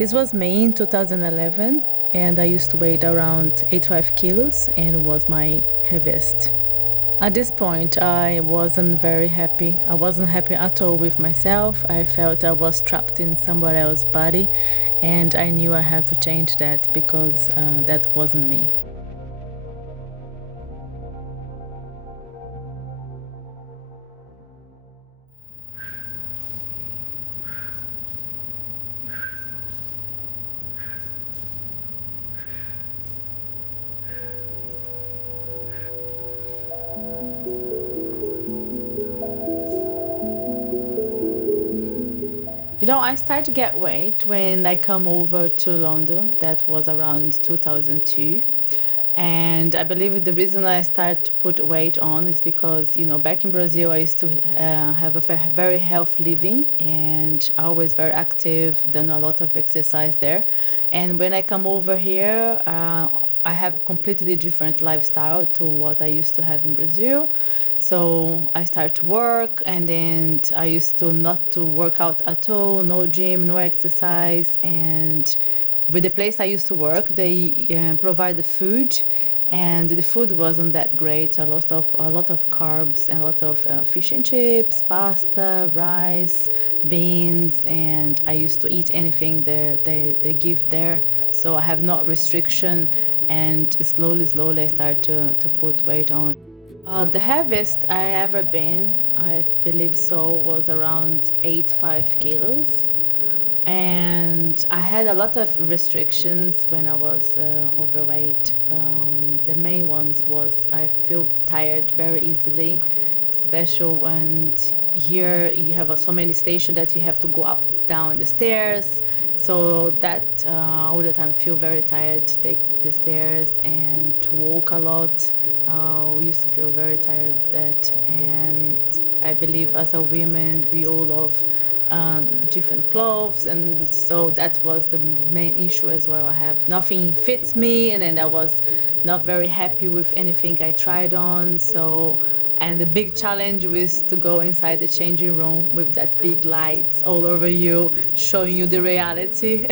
This was May in 2011, and I used to weigh around 85 kilos and it was my heaviest. At this point, I wasn't very happy. I wasn't happy at all with myself. I felt I was trapped in somebody else's body, and I knew I had to change that because that wasn't me. I started to get weight when I come over to London. That was around 2002. And I believe the reason I started to put weight on is because, back in Brazil, I used to have a very healthy living and always very active, done a lot of exercise there. And when I come over here, I have completely different lifestyle to what I used to have in Brazil. So I started to work, and then I used to not to work out at all, no gym, no exercise. And with the place I used to work, they provide the food, and the food wasn't that great. A lot of carbs and a lot of fish and chips, pasta, rice, beans, and I used to eat anything that they give there. So I have no restriction, and slowly I started to put weight on. The heaviest I ever been, I believe so, was around 85 kilos. And I had a lot of restrictions when I was overweight. The main ones was I feel tired very easily, especially when here you have so many stations that you have to go up, down the stairs. So that all the time I feel very tired to take the stairs and to walk a lot. We used to feel very tired of that. And I believe as a woman, we all love different clothes, and so that was the main issue as well. I have nothing fits me, and then I was not very happy with anything I tried on. And the big challenge was to go inside the changing room with that big lights all over you, showing you the reality.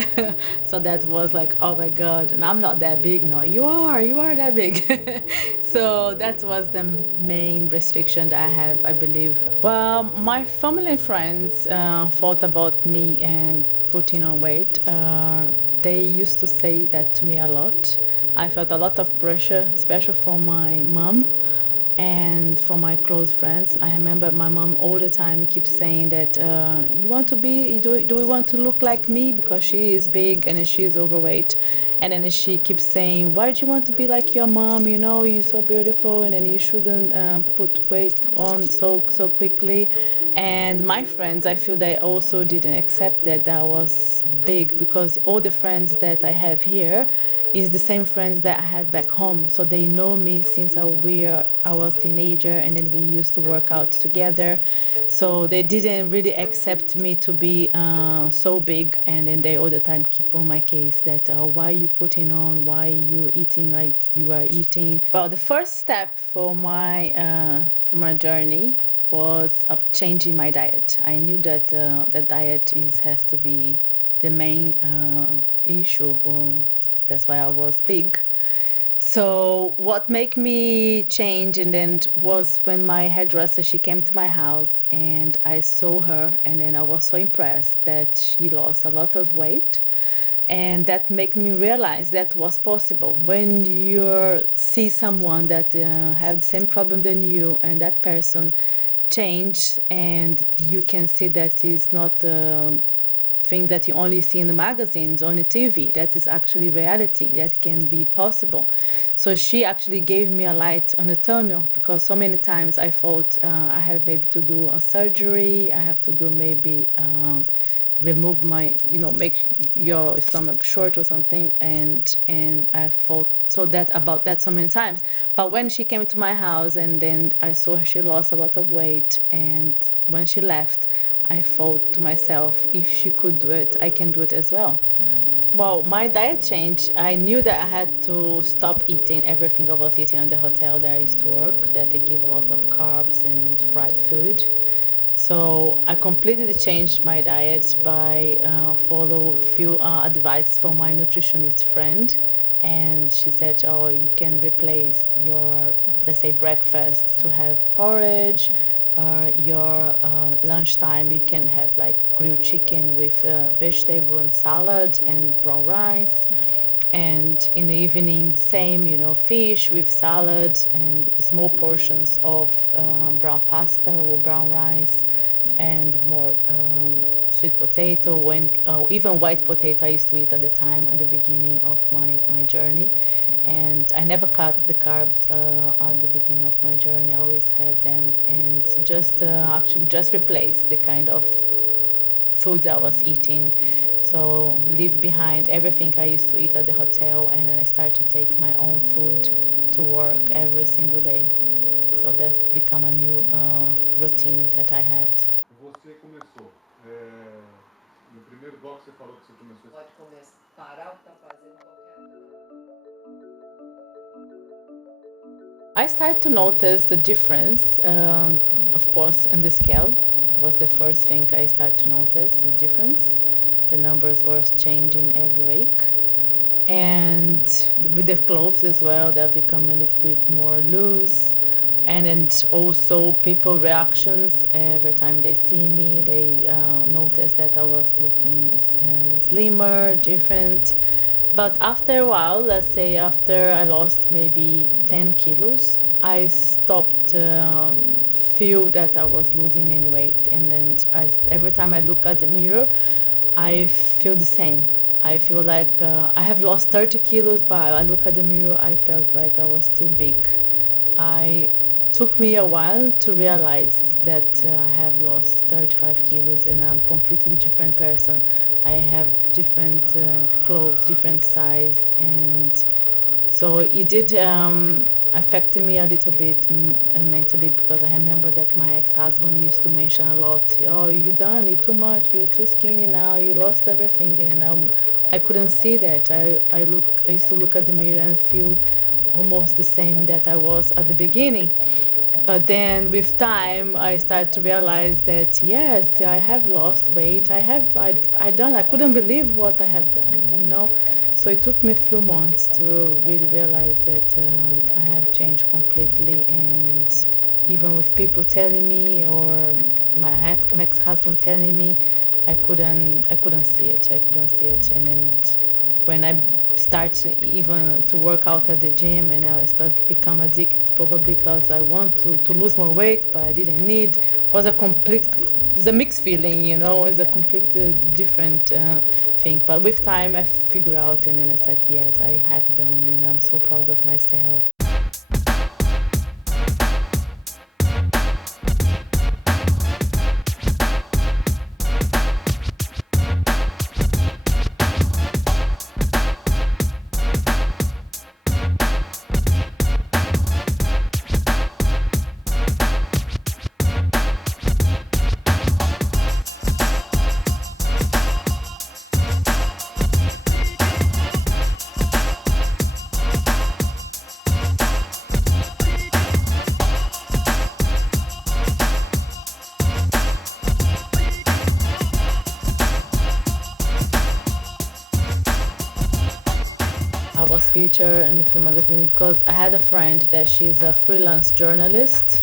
So that was like, oh my God, and I'm not that big. No, you are that big. So that was the main restriction that I have, I believe. Well, my family and friends thought about me and putting on weight. They used to say that to me a lot. I felt a lot of pressure, especially from my mom and for my close friends. I remember my mom all the time keeps saying that do we want to look like me, because she is big and she is overweight. And then she keeps saying, why do you want to be like your mom? You're so beautiful, and then you shouldn't put weight on so quickly. And my friends, I feel they also didn't accept that I was big, because all the friends that I have here is the same friends that I had back home. So they know me since I was a teenager, and then we used to work out together. So they didn't really accept me to be so big, and then they all the time keep on my case that why you putting on, why you eating like you are eating. Well, the first step for my journey was changing my diet. I knew that the diet has to be the main issue, or that's why I was big. So what made me change and then was when my hairdresser, she came to my house and I saw her, and then I was so impressed that she lost a lot of weight. And that made me realize that was possible. When you see someone that have the same problem than you, and that person change, and you can see that is not thing that you only see in the magazines, on the TV, that is actually reality, that can be possible. So she actually gave me a light on the tunnel, because so many times I thought I have maybe to do a surgery, I have to do maybe remove my, make your stomach short or something, and I thought about that so many times. But when she came to my house and then I saw she lost a lot of weight, and when she left, I thought to myself, if she could do it, I can do it as well. Well, my diet changed. I knew that I had to stop eating everything I was eating at the hotel that I used to work, that they give a lot of carbs and fried food. So I completely changed my diet by follow a few advice from my nutritionist friend, and she said, oh, you can replace your, let's say, breakfast to have porridge, or your lunchtime you can have like grilled chicken with vegetable and salad and brown rice, and in the evening the same, you know, fish with salad and small portions of brown pasta or brown rice, and more sweet potato, when even white potato I used to eat at the time at the beginning of my journey. And I never cut the carbs at the beginning of my journey. I always had them, and just actually just replace the kind of food I was eating. So leave behind everything I used to eat at the hotel, and then I started to take my own food to work every single day. So that's become a new routine that I had. Você começou, no primeiro bloco você falou que você começou... Pode começar, parar o que está fazendo I started to notice the difference, of course, in the scale was the first thing I started to notice, the difference. The numbers were changing every week. And with the clothes as well, they'll become a little bit more loose. And then also people reactions, every time they see me, they notice that I was looking slimmer, different. But after a while, let's say after I lost maybe 10 kilos, I stopped feel that I was losing any weight. And then every time I look at the mirror, I feel the same. I feel like I have lost 30 kilos, but I look at the mirror, I felt like I was still big. Took me a while to realize that I have lost 35 kilos and I'm a completely different person. I have different clothes, different size, and so it did affect me a little bit mentally, because I remember that my ex-husband used to mention a lot, oh, you done, you're too much, you're too skinny now, you lost everything. And then I couldn't see that. I used to look at the mirror and feel almost the same that I was at the beginning. But then with time, I started to realize that yes, I have lost weight. I couldn't believe what I have done, you know. So it took me a few months to really realize that I have changed completely. And even with people telling me, or my ex-husband telling me, I couldn't see it. And then when I started even to work out at the gym, and I started to become addicted, probably because I want to lose more weight, but I didn't need. It's a mixed feeling, you know. It's a completely different thing. But with time, I figured out, and then I said, yes, I have done, and I'm so proud of myself. I was featured in the film magazine because I had a friend that she's a freelance journalist,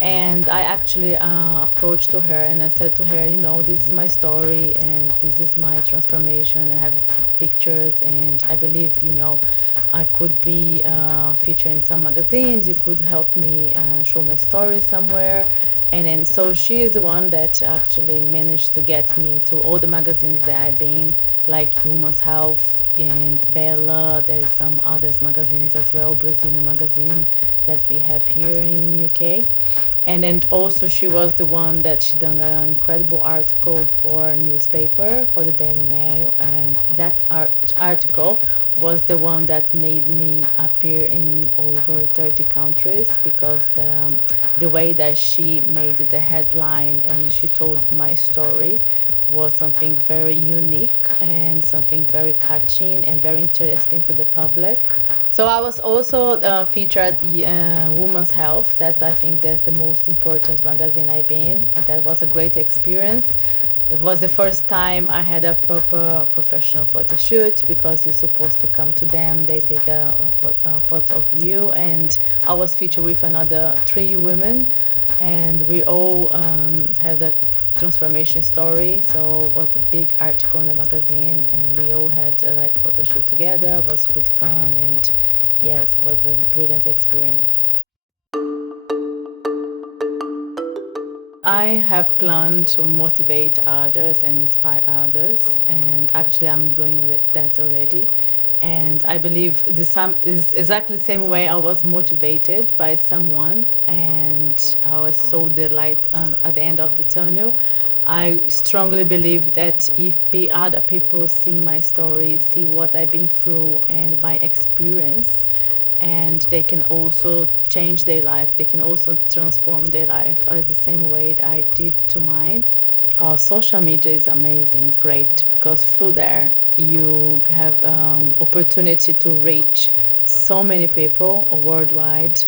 and I actually approached to her and I said to her, you know, this is my story and this is my transformation. I have pictures, and I believe, you know, I could be featured in some magazines. You could help me show my story somewhere. And then so she is the one that actually managed to get me to all the magazines that I've been, like Human's Health and Bella. There's some others magazines as well, Brazilian magazine that we have here in UK. And then also she was the one that she done an incredible article for a newspaper, for the Daily Mail, and that article was the one that made me appear in over 30 countries, because the way that she made the headline and she told my story was something very unique and something very catching and very interesting to the public. So I was also featured Women's Health. I think that's the most important magazine I've been, and that was a great experience. It was the first time I had a proper professional photo shoot, because you're supposed to come to them, they take a photo of you, and I was featured with another 3 women, and we all had a transformation story. So it was a big article in the magazine, and we all had a photo shoot together. It was good fun, and yes, it was a brilliant experience. I have planned to motivate others and inspire others, and actually I'm doing that already. And I believe this is exactly the same way I was motivated by someone, and I saw the light at the end of the tunnel. I strongly believe that if other people see my story, see what I've been through and my experience, and they can also change their life, they can also transform their life as the same way that I did to mine. Our social media is amazing, it's great, because through there you have opportunity to reach so many people worldwide.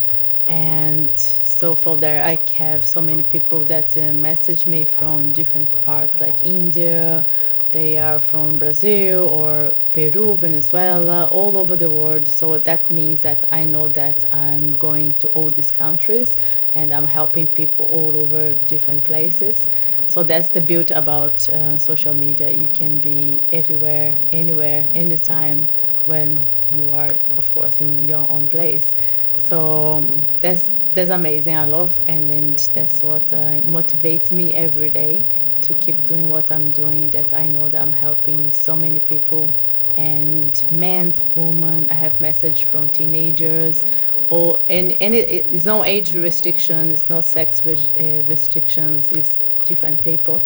And so from there I have so many people that message me from different parts, like India, they are from Brazil or Peru, Venezuela, all over the world. So that means that I know that I'm going to all these countries and I'm helping people all over different places. So that's the beauty about social media. You can be everywhere, anywhere, anytime, when you are, of course, in your own place. So that's amazing. I love, and then that's what motivates me every day to keep doing what I'm doing, that I know that I'm helping so many people, and men, women. I have message from teenagers, and it's no age restriction, it's no sex restrictions, it's different people,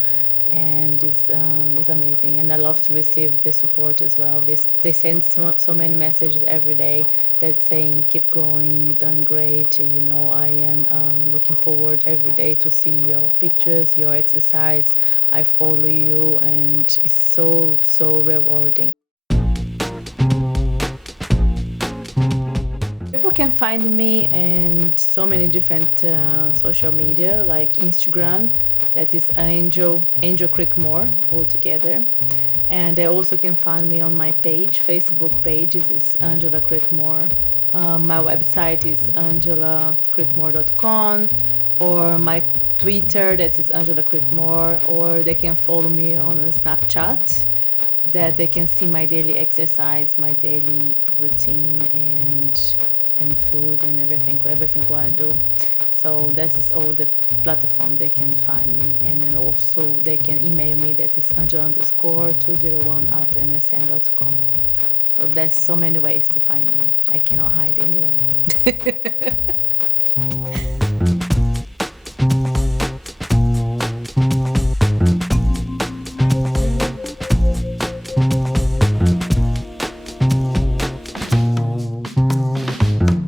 and it's amazing. And I love to receive the support as well. They send so many messages every day that saying, keep going, you've done great, I am looking forward every day to see your pictures, your exercise, I follow you, and it's so rewarding. People can find me in so many different social media, like Instagram, that is Angel Crickmore altogether. And they also can find me on my page, Facebook page is Angela Crickmore. My website is angelacrickmore.com, or my Twitter, that is Angela Crickmore, or they can follow me on a Snapchat, that they can see my daily exercise, my daily routine, and food and everything what I do. So this is all the platform they can find me. And then also they can email me, that is angela_201@msn.com. So there's so many ways to find me. I cannot hide anywhere.